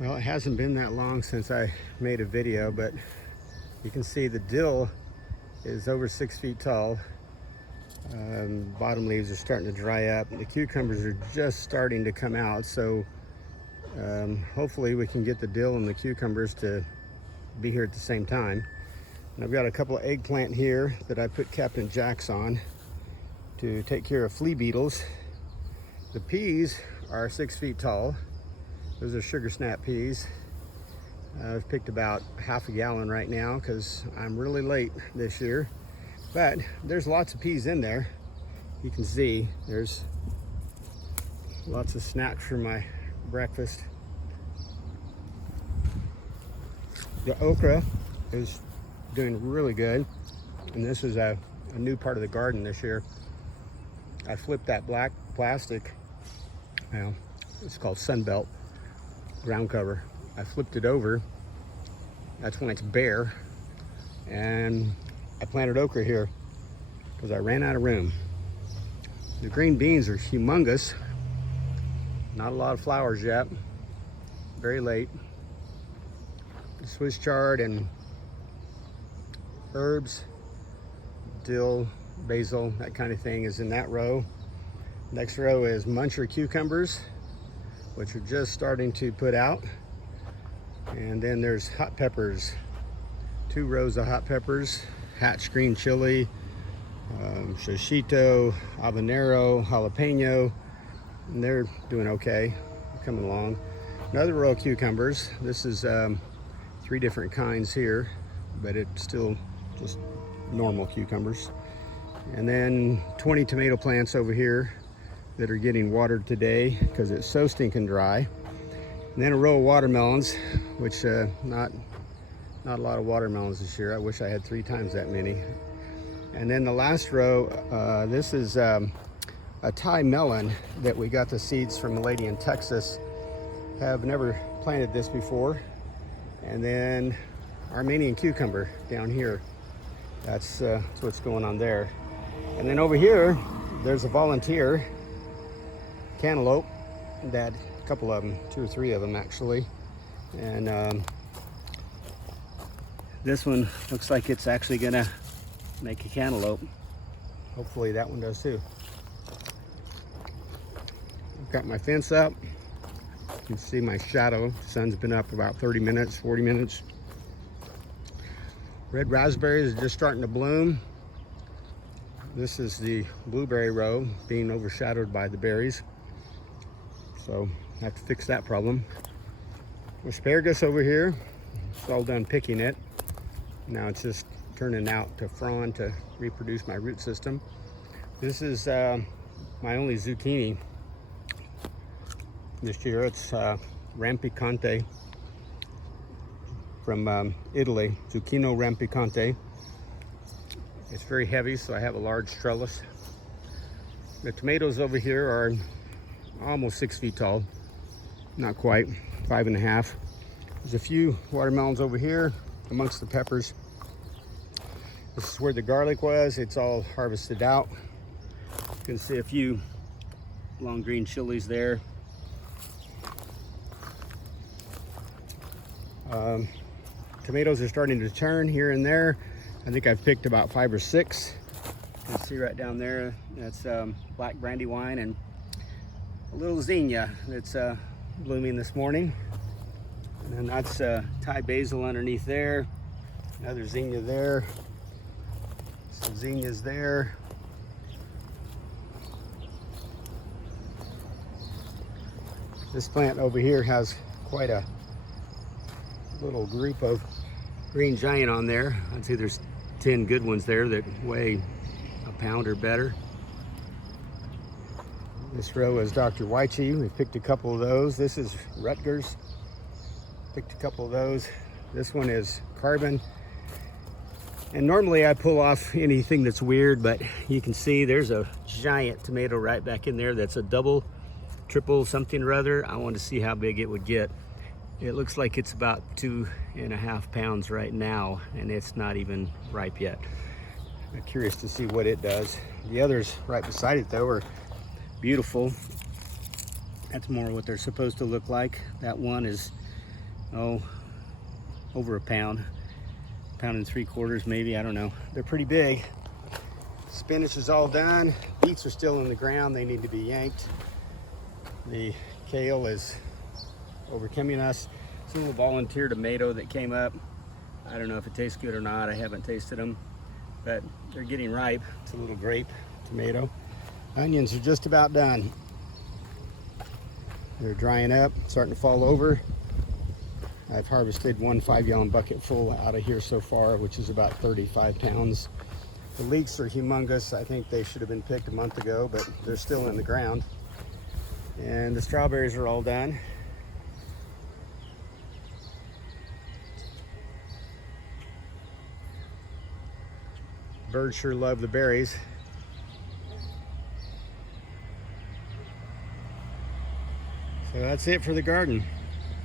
Well, it hasn't been that long since I made a video, but you can see the dill is over 6 feet tall. Bottom leaves are starting to dry up. The cucumbers are just starting to come out, so hopefully we can get the dill and the cucumbers to be here at the same time. And I've got a couple of eggplant here that I put Captain Jacks on to take care of flea beetles. The peas are 6 feet tall. Those are sugar snap peas. I've picked about half a gallon right now because I'm really late this year. But there's lots of peas in there. You can see there's lots of snacks for my breakfast. The okra is doing really good. And this is a new part of the garden this year. I flipped that black plastic, well, it's called Sunbelt ground cover. I flipped it over. That's when it's bare. And I planted okra here because I ran out of room. The green beans are humongous. Not a lot of flowers yet. Very late. The Swiss chard and herbs, dill, basil, that kind of thing is in that row. Next row is muncher cucumbers, which are just starting to put out. And then there's hot peppers, 2 rows of hot peppers, Hatch green chili, shishito, habanero, jalapeno, and they're doing okay, coming along. Another row of cucumbers. This is 3 different kinds here, but it's still just normal cucumbers. And then 20 tomato plants over here that are getting watered today because it's so stinking dry. And then a row of watermelons, which not a lot of watermelons this year. I wish I had 3 times that many. And then the last row, this is a Thai melon that we got the seeds from a lady in Texas. Have never planted this before. And then Armenian cucumber down here. That's what's going on there. And then over here, there's a volunteer cantaloupe, that a couple of them, 2 or 3 of them actually. And this one looks like it's actually gonna make a cantaloupe. Hopefully that one does too. I've got my fence up. You can see my shadow. The sun's been up about 30 minutes, 40 minutes. Red raspberries are just starting to bloom. This is the blueberry row being overshadowed by the berries. So I have to fix that problem. Asparagus over here, it's all done picking it. Now it's just turning out to frond to reproduce my root system. This is my only zucchini this year. It's Rampicante from Italy, Zucchino Rampicante. It's very heavy, so I have a large trellis. The tomatoes over here are almost 6 feet tall. Not quite, 5.5. There's a few watermelons over here amongst the peppers. This is where the garlic was. It's all harvested out. You can see a few long green chilies there. Tomatoes are starting to turn here and there. I think I've picked about 5 or 6. You can see right down there, that's black brandywine and a little zinnia that's blooming this morning. And then that's Thai basil underneath there. Another zinnia there. Some zinnias there. This plant over here has quite a little group of green giant on there. I'd say there's 10 good ones there that weigh a pound or better. This row is Dr. Wychee. We picked a couple of those. This is Rutgers. Picked a couple of those. This one is Carbon. And normally I pull off anything that's weird, but you can see there's a giant tomato right back in there that's a double, triple something or other. I want to see how big it would get. It looks like it's about 2.5 pounds right now, and it's not even ripe yet. I'm curious to see what it does. The others right beside it though are beautiful. That's more what they're supposed to look like. That one is oh, over a pound, pound and 3/4 maybe, I don't know. They're pretty big. Spinach is all done. Beets are still in the ground, they need to be yanked. The kale is overcoming us. It's a little volunteer tomato that came up. I don't know if it tastes good or not. I haven't tasted them, but they're getting ripe. It's a little grape tomato. Onions are just about done. They're drying up, starting to fall over. I've harvested one 5-gallon bucket full out of here so far, which is about 35 pounds. The leeks are humongous. I think they should have been picked a month ago, but they're still in the ground. And the strawberries are all done. Birds sure love the berries. So that's it for the garden.